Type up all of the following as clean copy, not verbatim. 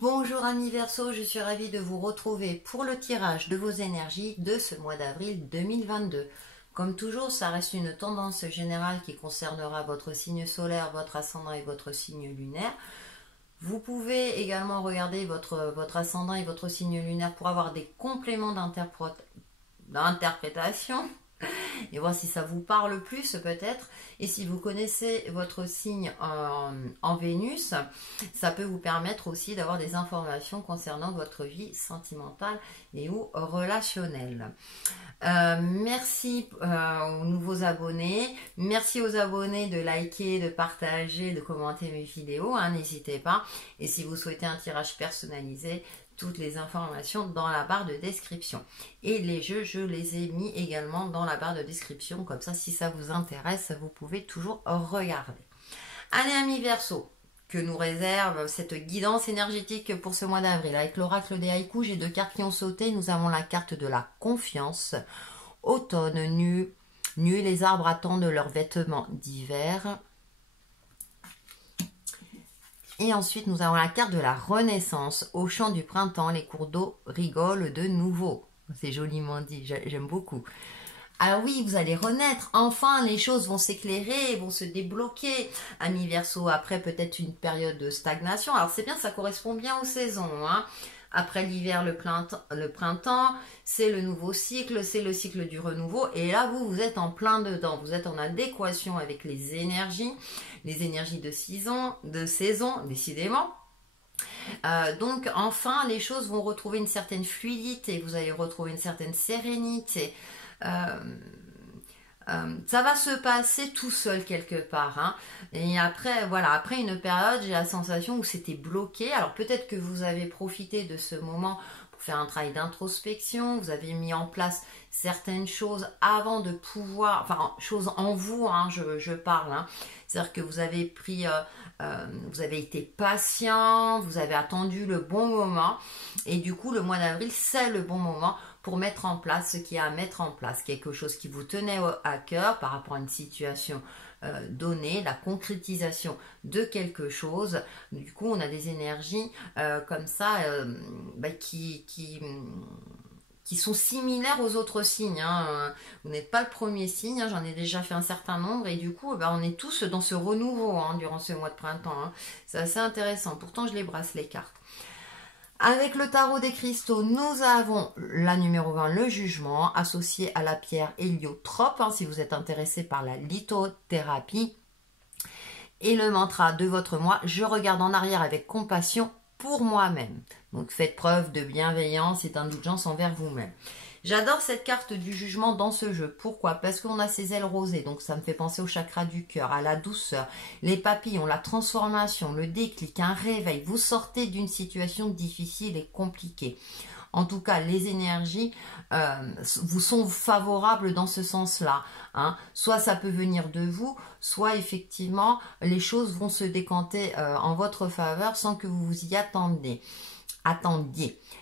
Bonjour amis Verseau, je suis ravie de vous retrouver pour le tirage de vos énergies de ce mois d'avril 2022. Comme toujours, ça reste une tendance générale qui concernera votre signe solaire, votre ascendant et votre signe lunaire. Vous pouvez également regarder votre ascendant et votre signe lunaire pour avoir des compléments d'interprétation et voir si ça vous parle plus peut-être. Et si vous connaissez votre signe en Vénus, ça peut vous permettre aussi d'avoir des informations concernant votre vie sentimentale et ou relationnelle. Merci aux nouveaux abonnés, merci aux abonnés de liker, de partager, de commenter mes vidéos, n'hésitez pas. Et si vous souhaitez un tirage personnalisé, toutes les informations dans la barre de description. Et les jeux, je les ai mis également dans la barre de description, comme ça si ça vous intéresse, vous pouvez toujours regarder. Allez amis Verseau, que nous réserve cette guidance énergétique pour ce mois d'avril. Avec l'oracle des haïkus, j'ai deux cartes qui ont sauté. Nous avons la carte de la confiance. Automne nu et les arbres attendent leurs vêtements d'hiver. Et ensuite, nous avons la carte de la renaissance. Au champ du printemps, les cours d'eau rigolent de nouveau. C'est joliment dit, j'aime beaucoup. Ah oui, vous allez renaître. Enfin, les choses vont s'éclairer, vont se débloquer. Amis Verseau, après peut-être une période de stagnation. Alors c'est bien, ça correspond bien aux saisons. Après l'hiver, le printemps, c'est le nouveau cycle, c'est le cycle du renouveau. Et là, vous êtes en plein dedans. Vous êtes en adéquation avec les énergies de saison, décidément. Donc, enfin, les choses vont retrouver une certaine fluidité. Vous allez retrouver une certaine sérénité. Ça va se passer tout seul quelque part. Et après, voilà, après une période, j'ai la sensation où c'était bloqué. Alors peut-être que vous avez profité de ce moment pour faire un travail d'introspection. Vous avez mis en place certaines choses avant de pouvoir, enfin, choses en vous, je parle. C'est-à-dire que vous avez pris, vous avez été patient, vous avez attendu le bon moment. Et du coup, le mois d'avril, c'est le bon moment pour mettre en place ce qu'il y a à mettre en place, quelque chose qui vous tenait à cœur par rapport à une situation donnée, la concrétisation de quelque chose. Du coup, on a des énergies comme ça qui sont similaires aux autres signes. Vous n'êtes pas le premier signe, j'en ai déjà fait un certain nombre et du coup, on est tous dans ce renouveau durant ce mois de printemps. C'est assez intéressant, pourtant je les brasse les cartes. Avec le tarot des cristaux, nous avons la numéro 20, le jugement, associé à la pierre héliotrope, si vous êtes intéressé par la lithothérapie. Et le mantra de votre mois, je regarde en arrière avec compassion pour moi-même. Donc faites preuve de bienveillance et d'indulgence envers vous-même. J'adore cette carte du jugement dans ce jeu. Pourquoi? Parce qu'on a ses ailes rosées, donc ça me fait penser au chakra du cœur, à la douceur, les papillons, la transformation, le déclic, un réveil. Vous sortez d'une situation difficile et compliquée. En tout cas, les énergies vous sont favorables dans ce sens-là. Soit ça peut venir de vous, soit effectivement, les choses vont se décanter en votre faveur sans que vous vous y attendiez.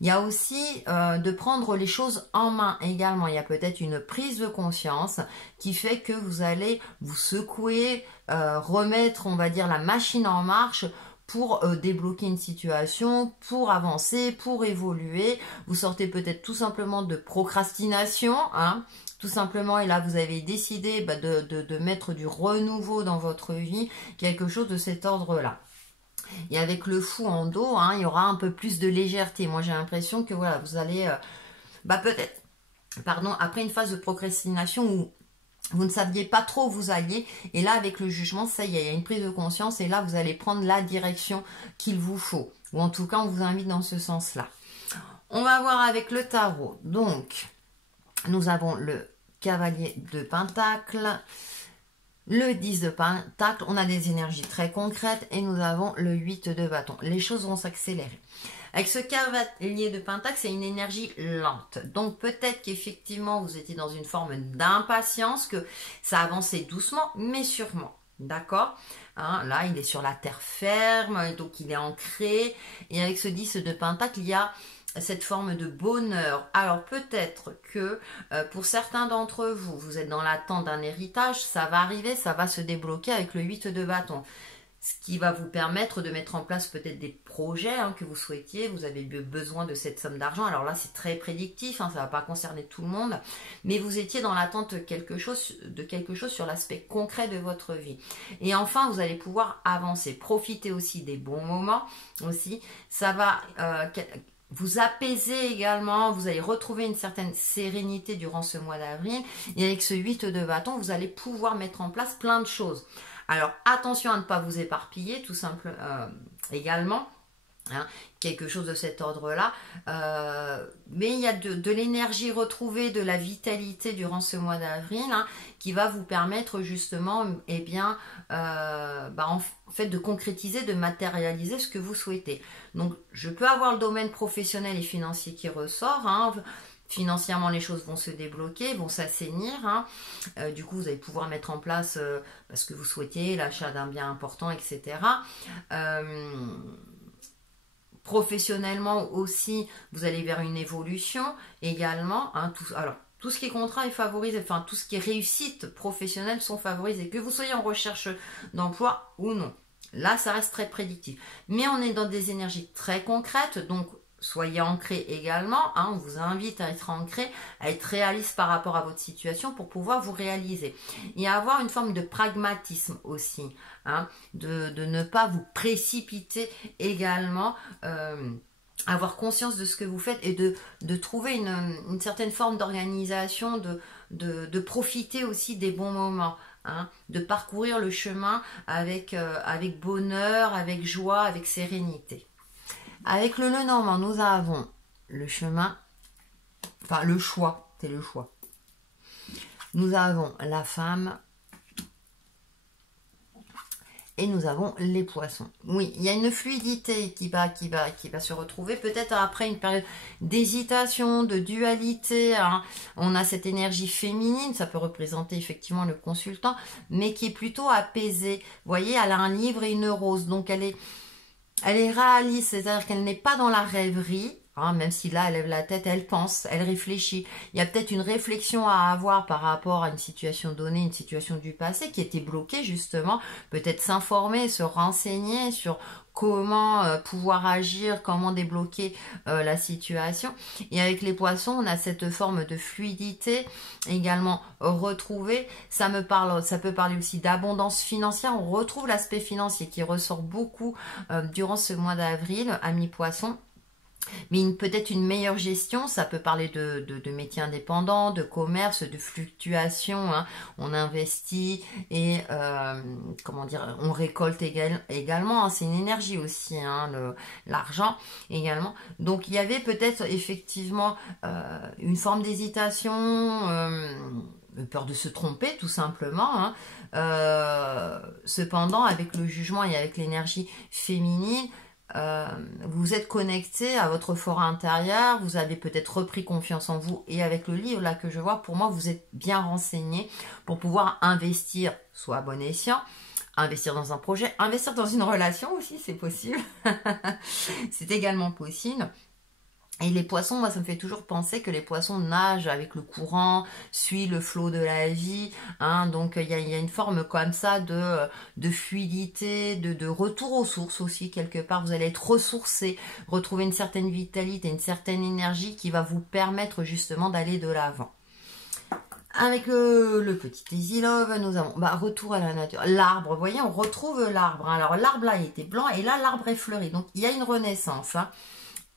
Il y a aussi de prendre les choses en main également. Il y a peut-être une prise de conscience qui fait que vous allez vous secouer, remettre, on va dire, la machine en marche pour débloquer une situation, pour avancer, pour évoluer. Vous sortez peut-être tout simplement de procrastination, tout simplement, et là vous avez décidé de mettre du renouveau dans votre vie, quelque chose de cet ordre-là. Et avec le fou en dos, il y aura un peu plus de légèreté. Moi, j'ai l'impression que voilà, vous allez, peut-être, après une phase de procrastination où vous ne saviez pas trop où vous alliez, et là, avec le jugement, ça y est, il y a une prise de conscience, et là, vous allez prendre la direction qu'il vous faut. Ou en tout cas, on vous invite dans ce sens-là. On va voir avec le tarot. Donc, nous avons le cavalier de Pentacle, le 10 de Pentacle, on a des énergies très concrètes et nous avons le 8 de bâton. Les choses vont s'accélérer. Avec ce cavalier de Pentacle, c'est une énergie lente. Donc peut-être qu'effectivement, vous étiez dans une forme d'impatience, que ça avançait doucement, mais sûrement. D'accord? Là, il est sur la terre ferme, donc il est ancré. Et avec ce 10 de Pentacle, il y a cette forme de bonheur. Alors peut-être que pour certains d'entre vous, vous êtes dans l'attente d'un héritage, ça va arriver, ça va se débloquer avec le 8 de bâton. ce qui va vous permettre de mettre en place peut-être des projets que vous souhaitiez. Vous avez besoin de cette somme d'argent. Alors là, c'est très prédictif, ça ne va pas concerner tout le monde, mais vous étiez dans l'attente de quelque chose sur l'aspect concret de votre vie. Et enfin, vous allez pouvoir avancer. Profitez aussi des bons moments aussi. Ça va vous apaiser également. Vous allez retrouver une certaine sérénité durant ce mois d'avril. Et avec ce 8 de bâton, vous allez pouvoir mettre en place plein de choses. Alors, attention à ne pas vous éparpiller, tout simplement, également. Quelque chose de cet ordre-là. Mais il y a de l'énergie retrouvée, de la vitalité durant ce mois d'avril qui va vous permettre justement, en fait, de concrétiser, de matérialiser ce que vous souhaitez. Donc, je peux avoir le domaine professionnel et financier qui ressort. Financièrement, les choses vont se débloquer, vont s'assainir. Du coup, vous allez pouvoir mettre en place ce que vous souhaitez, l'achat d'un bien important, etc. Professionnellement aussi, vous allez vers une évolution également. Tout ce qui est contrat est favorisé, enfin tout ce qui est réussite professionnelle sont favorisés, que vous soyez en recherche d'emploi ou non. Là, ça reste très prédictif. Mais on est dans des énergies très concrètes, donc soyez ancrés également. On vous invite à être ancré, à être réaliste par rapport à votre situation pour pouvoir vous réaliser. Et à avoir une forme de pragmatisme aussi, de ne pas vous précipiter également. Avoir conscience de ce que vous faites et de trouver une certaine forme d'organisation, de profiter aussi des bons moments. De parcourir le chemin avec bonheur, avec joie, avec sérénité. Avec le Lenormand, nous avons le chemin, enfin le choix, c'est le choix. Nous avons la femme et nous avons les poissons. Oui, il y a une fluidité qui va se retrouver, peut-être après une période d'hésitation, de dualité. On a cette énergie féminine, ça peut représenter effectivement le consultant, mais qui est plutôt apaisée. Vous voyez, elle a un livre et une rose, donc elle est réaliste, c'est-à-dire qu'elle n'est pas dans la rêverie, même si là elle lève la tête, elle pense, elle réfléchit. Il y a peut-être une réflexion à avoir par rapport à une situation donnée, une situation du passé qui était bloquée justement, peut-être s'informer, se renseigner sur comment pouvoir agir, comment débloquer la situation. Et avec les poissons, on a cette forme de fluidité également retrouvée. Ça peut parler aussi d'abondance financière. On retrouve l'aspect financier qui ressort beaucoup durant ce mois d'avril à mi-poisson. Mais peut-être une meilleure gestion, ça peut parler de métiers indépendants, de commerce, de fluctuations. On investit et on récolte également. C'est une énergie aussi, l'argent également. Donc il y avait peut-être effectivement une forme d'hésitation, peur de se tromper tout simplement. Cependant, avec le jugement et avec l'énergie féminine, vous êtes connecté à votre fort intérieur, vous avez peut-être repris confiance en vous, et avec le livre là que je vois, pour moi vous êtes bien renseigné pour pouvoir investir, soit à bon escient, investir dans un projet, investir dans une relation aussi, c'est possible. C'est également possible. Et les poissons, moi, ça me fait toujours penser que les poissons nagent avec le courant, suivent le flot de la vie. Donc, il y a une forme comme ça de fluidité, de retour aux sources aussi, quelque part. Vous allez être ressourcé, retrouver une certaine vitalité, une certaine énergie qui va vous permettre justement d'aller de l'avant. Avec le petit Easy Love, nous avons retour à la nature. L'arbre, vous voyez, on retrouve l'arbre. Alors, l'arbre là, il était blanc et là, l'arbre est fleuri. Donc, il y a une renaissance.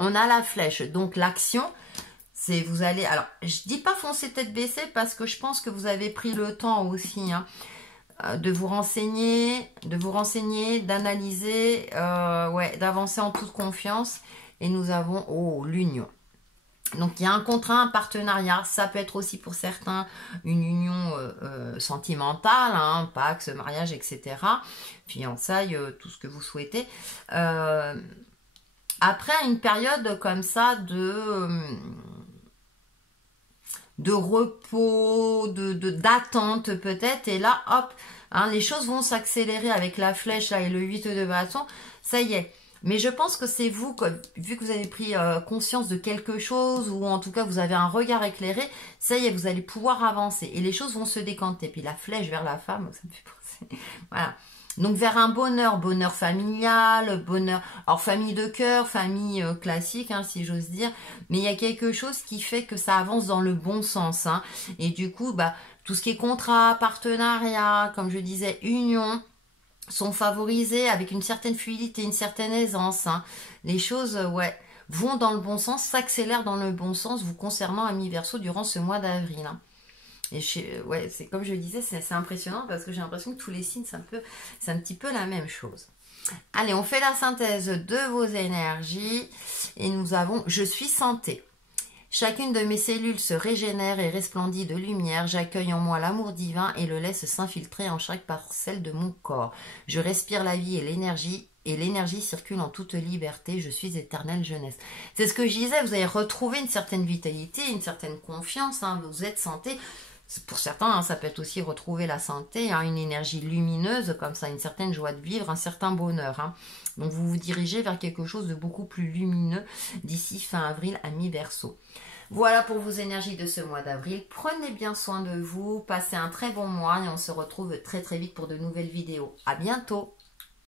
On a la flèche, donc l'action, c'est vous allez... Alors, je dis pas foncer tête baissée parce que je pense que vous avez pris le temps aussi de vous renseigner, d'analyser, d'avancer en toute confiance. Et nous avons, l'union. Donc, il y a un contrat, un partenariat. Ça peut être aussi pour certains une union sentimentale, Pax, mariage, etc. Fiançailles, tout ce que vous souhaitez. Après une période comme ça de repos, d'attente peut-être, et là, hop, les choses vont s'accélérer avec la flèche là, et le 8 de bâton, ça y est. Mais je pense que c'est vous, vu que vous avez pris conscience de quelque chose, ou en tout cas vous avez un regard éclairé, ça y est, vous allez pouvoir avancer, et les choses vont se décanter. Puis la flèche vers la femme, ça me fait penser, voilà. Donc vers un bonheur, bonheur familial, bonheur, alors famille de cœur, famille classique, hein, si j'ose dire, mais il y a quelque chose qui fait que ça avance dans le bon sens, hein. Et du coup, bah, tout ce qui est contrat, partenariat, comme je disais, union, sont favorisés avec une certaine fluidité, une certaine aisance, hein. Les choses, ouais, vont dans le bon sens, s'accélèrent dans le bon sens vous concernant, amis Verseau, durant ce mois d'avril, hein. Et ouais, c'est comme je disais, c'est impressionnant parce que j'ai l'impression que tous les signes, c'est un petit peu la même chose. Allez, on fait la synthèse de vos énergies et nous avons « Je suis santé ». Chacune de mes cellules se régénère et resplendit de lumière. J'accueille en moi l'amour divin et le laisse s'infiltrer en chaque parcelle de mon corps. Je respire la vie et l'énergie circule en toute liberté. Je suis éternelle jeunesse. C'est ce que je disais, vous allez retrouver une certaine vitalité, une certaine confiance, hein, vous êtes santé. Pour certains, hein, ça peut être aussi retrouver la santé, hein, une énergie lumineuse, comme ça, une certaine joie de vivre, un certain bonheur, hein. Donc vous vous dirigez vers quelque chose de beaucoup plus lumineux d'ici fin avril, amis Verseau. Voilà pour vos énergies de ce mois d'avril. Prenez bien soin de vous, passez un très bon mois et on se retrouve très très vite pour de nouvelles vidéos. À bientôt!